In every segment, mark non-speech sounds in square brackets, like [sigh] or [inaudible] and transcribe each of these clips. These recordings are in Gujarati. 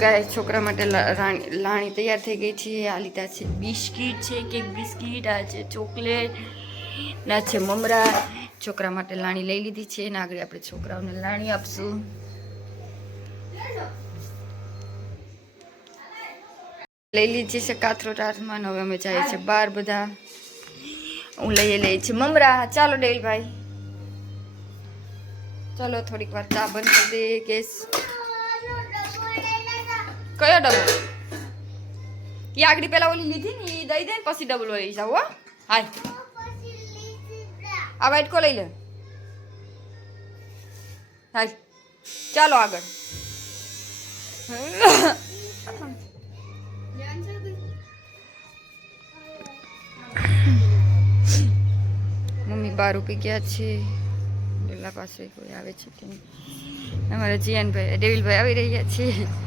ગાય છોકરા માટે લાણી તૈયાર થઈ ગઈ છે. આ લીધા છે બિસ્કીટ છે કેક બિસ્કીટ, આ છે ચોકલેટ, ના છે મમરા. છોકરા માટે લાણી લઈ લીધી છે. ને, આગળ આપણે છોકરાઓને લાણી આપશું. લઈ લીધી છે કાથરોટ હાથમાં હવે અમે જઈએ છીએ બહાર બધા. હું લઈએ લઈએ છીએ મમરા, ચાલો ડેલભાઈ ચાલો, થોડીક વાર ચા બંધ કરી દે, ગેસ. કયો ડબલ એ આગળી પેલા ઓલી લીધી ને એ દઈ દે ને પછી ડબલ લઈ જાવ હો. હાય. આ વાઈટ કો લઈ લે. હાય. ચાલો આગળ. મમ્મી બાર ઊભી ગયા છે. પેલા પાસે કોઈ આવે છે કે નહીં? અમારા જીયાનભાઈ, ડેવિલભાઈ આવી રહ્યા છે.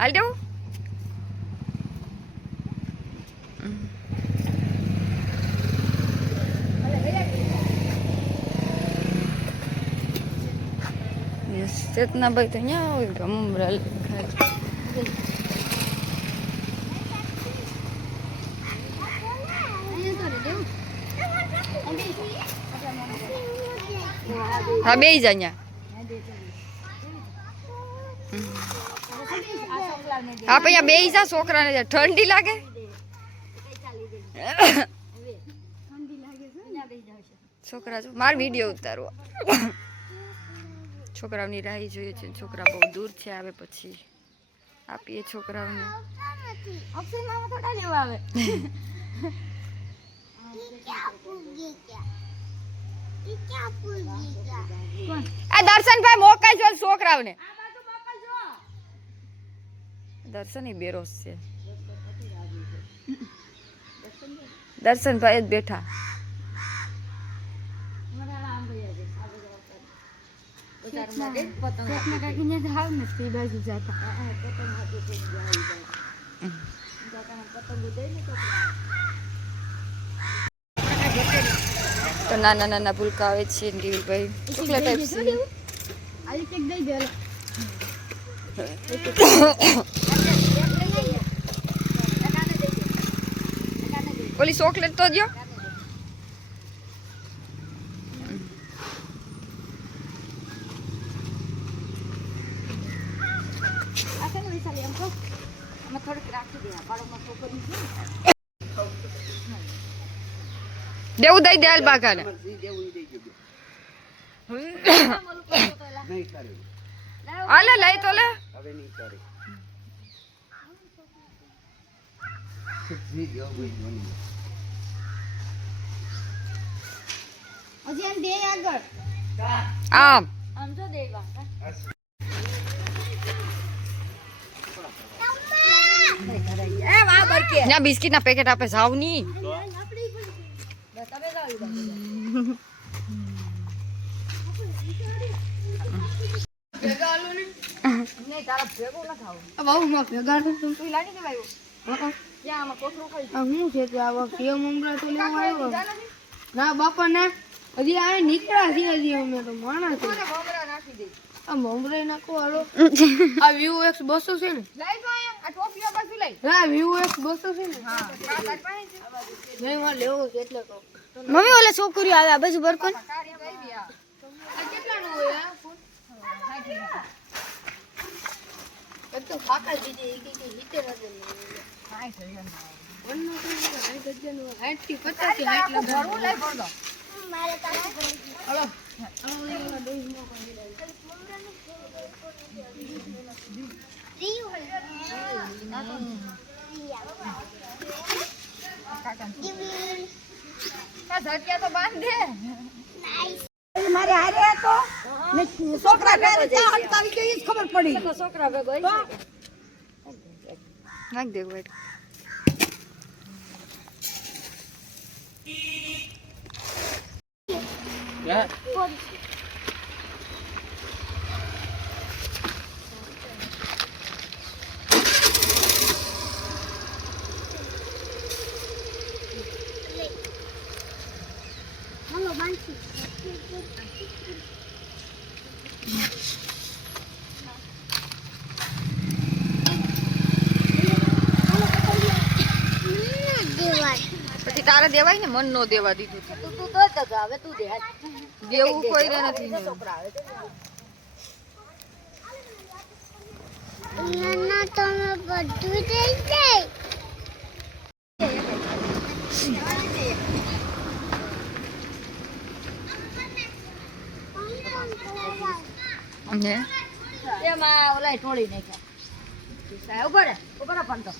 હાલ દેવું ચેતનાભાઈ તો અહીંયા હોય ગમરા હા બે જ અહીંયા હા પછી બે જા છોકરાને ઠંડી લાગે? છોકરા જો, માર વીડિયો ઉતારવો છોકરાઓની રાહ જોઈએ છે છોકરા બહુ દૂર છે આવે પછી. આપીએ છોકરાઓને. આ દર્શનભાઈ મોકલજો છોકરાઓને. દર્શન એ બેરોસ છે. દર્શનભાઈ જ બેઠા. તો નાના નાના ભૂલકા આવે છે આપશે. [coughs] ઓલી ચોકલેટ તો દો દેવું દઈ દે હાલ બાગાને. [coughs] હાલે લઈ તો લે. આમ ના બિસ્કિટ ના પેકેટ આપે જાવ ની ના બાપા ના હજી આ નીકળ્યા છીએ હજી અમે તો માણસ આ મમરાઈ નાખો હાલો. [laughs] આ વ્યૂ એક્સ બસો છે ને? હા વ્યૂ એક્સ બસો છે ને? નહીં લેવો છે એટલે કહું. મમ્મી ઓલે છોકરીઓ આવે આ બાજુ બરકોન કેટલાનું હોય તો ફાકા દીધી એક એક હિતેર હજારનું હોય. વનનું તો નહીં, સાઠ હજારનું હોય. સાઠથી પચાસથી સાઠ લગાડવાનું. હલો. હલો, એમાં દહીંમાં પણ મિલાવી. તો બાંધે મારે હારે હતો ને છોકરા ઘરે ચા હડતાલી તો એ જ ખબર પડી. છોકરા ભેગો નાખ દેવું બેટ Hello, monkey. પછી તારે દેવાય ને મન નો દેવા દીધું તું તું તો હવે તું દેવું કોઈ નથી છોકરા આવે એમાં ટોળી નાખ્યા. સાહેબ, ઊભો રે, ઊભો રે પણ તો.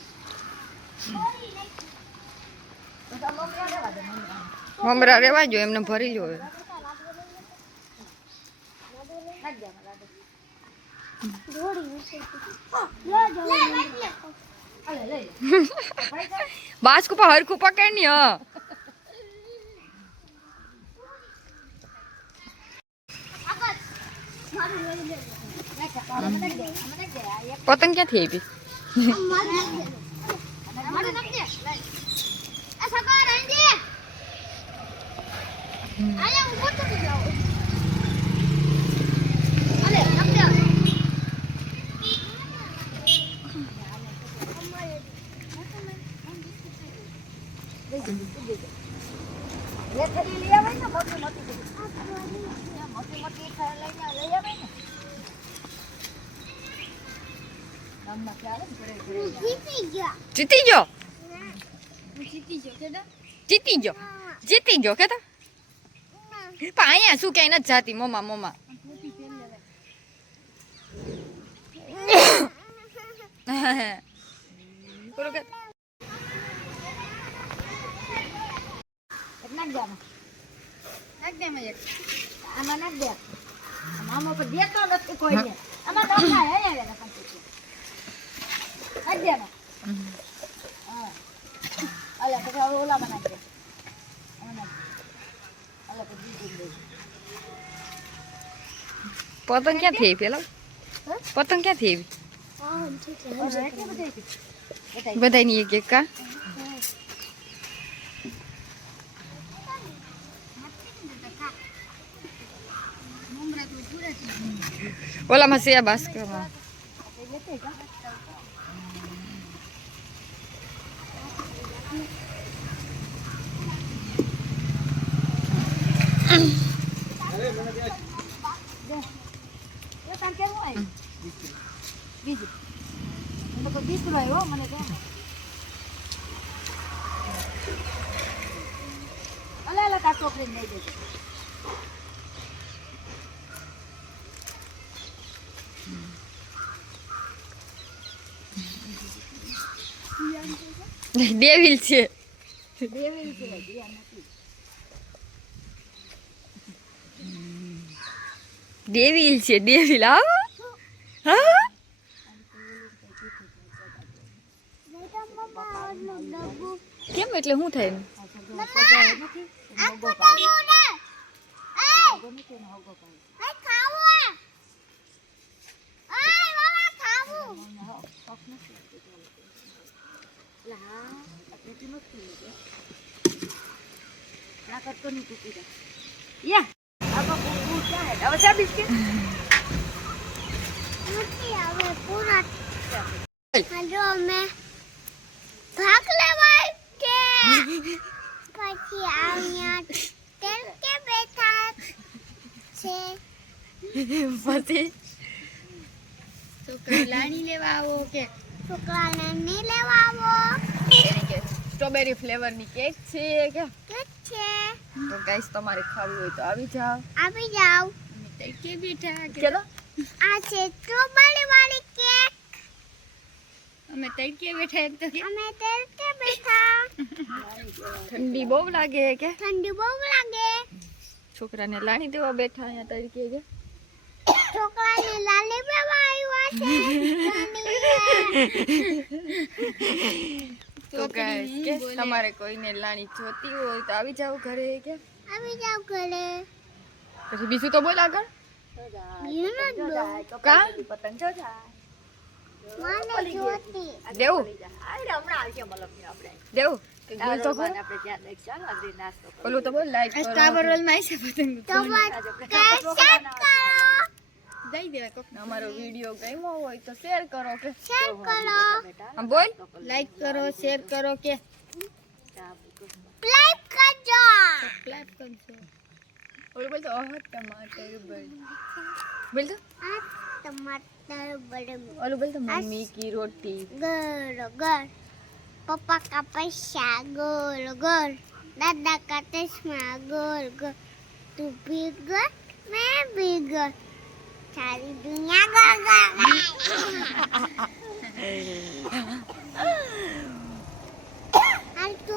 મમરા રેવા જો એમને ભરી જો હવે. [laughs] બાસ્કુ પર હરખું પકડની હ પતંગ ક્યાંથી આવી? બે થેલી લઈ આવે ને મોટી મોટી થેલી. મોટી મોટી થેલી લઈને લઈ આવે ને. ગામમાં ક્યારે ને ઘરે ઘરે જીતી ગયો જીતી ગયો જીતી ગયો કે પણ અહીંયા શું ક્યાંય નથી જાતી નાખ દે આમાં. પર દેતો નથી કોઈ આમાં નખાય, હે. હા. અલા, પછી હવે ઓલામાં નાખ દે. આમાં નાખ દે. અલા, પછી બીજું દે. પતંગ ક્યાંથી આવી પેલા પતંગ ક્યાંથી હવે એટલી બધી હતી. આવી બધાની એક એક કા ઓલામાં છે બાસ્કરમાં એ તાર કેવું હોય? બીજું. મને તો કોઈ દીકરો આવ્યો, મને કહે ને. અલે, અલે, તાર છોકરીને લઈ દેજો. ડેવિલ છે છે, ધ્યાન નથી. ડેવિલ છે ડેવિલ આવો હા કેમ એટલે શું થાય એનું? હલો મેં ભાગ લેવાય કે પછી અહીંયા તેલ કે બેઠા છે પછી છોકરો લાણી લેવા આવો કે છોકરાને નહીં લેવા આવો સ્ટ્રોબેરી ફ્લેવરની કેક છે કે કેક છે. તો ગાઈસ તમારે ખાવું હોય તો આવી જાઓ. આવી જાઓ. કે બેઠા ચલો. આ છે સ્ટ્રોબેરી વાળી કેક. અમે તડકે બેઠા એક તો કે અમે તેલ કે બેઠા. ઠંડી બહુ લાગે કે? ઠંડી બહુ લાગે. છોકરાને લાણી દેવા બેઠા અહીંયા તડકે કે છોકરાને લાલી બેવા આવ્યા છે. [laughs] તો ગાઈસ કે તમારે કોઈને લાણી જોતી હોય તો આવી જાવ ઘરે કે આવી જાવ ઘરે પછી બીજું તો બોલ આગળ બીજું ન દો કા પતંગ જો જાય. મને જોતી દેવું. દેવું કે બોલ તો કરો. ઓલું તો બોલ લાઈક કરો સ્ટાર રોલમાં છે પતંગ તો કરો દઈ દેવા કોક અમારો વિડિયો ગમ્યો હોય તો શેર કરો કે શેર કરો હા બોલ લાઈક કરો શેર કરો કે પ્લે કરજો ક્લેપ કરજો ઓલું બોલ તો ઓહ ટમાટર બળ બોલ તો આ ટમાટર બડે ઓલું બોલ તો મમ્મી કી રોટી ગોળ ગોળ પપ્પા કા પૈસા ગોળ ગોળ દાદા का चश्मा गोल गोल तू भी गोल मैं भी गोल cari dunia gol-gol. [laughs] Hantu.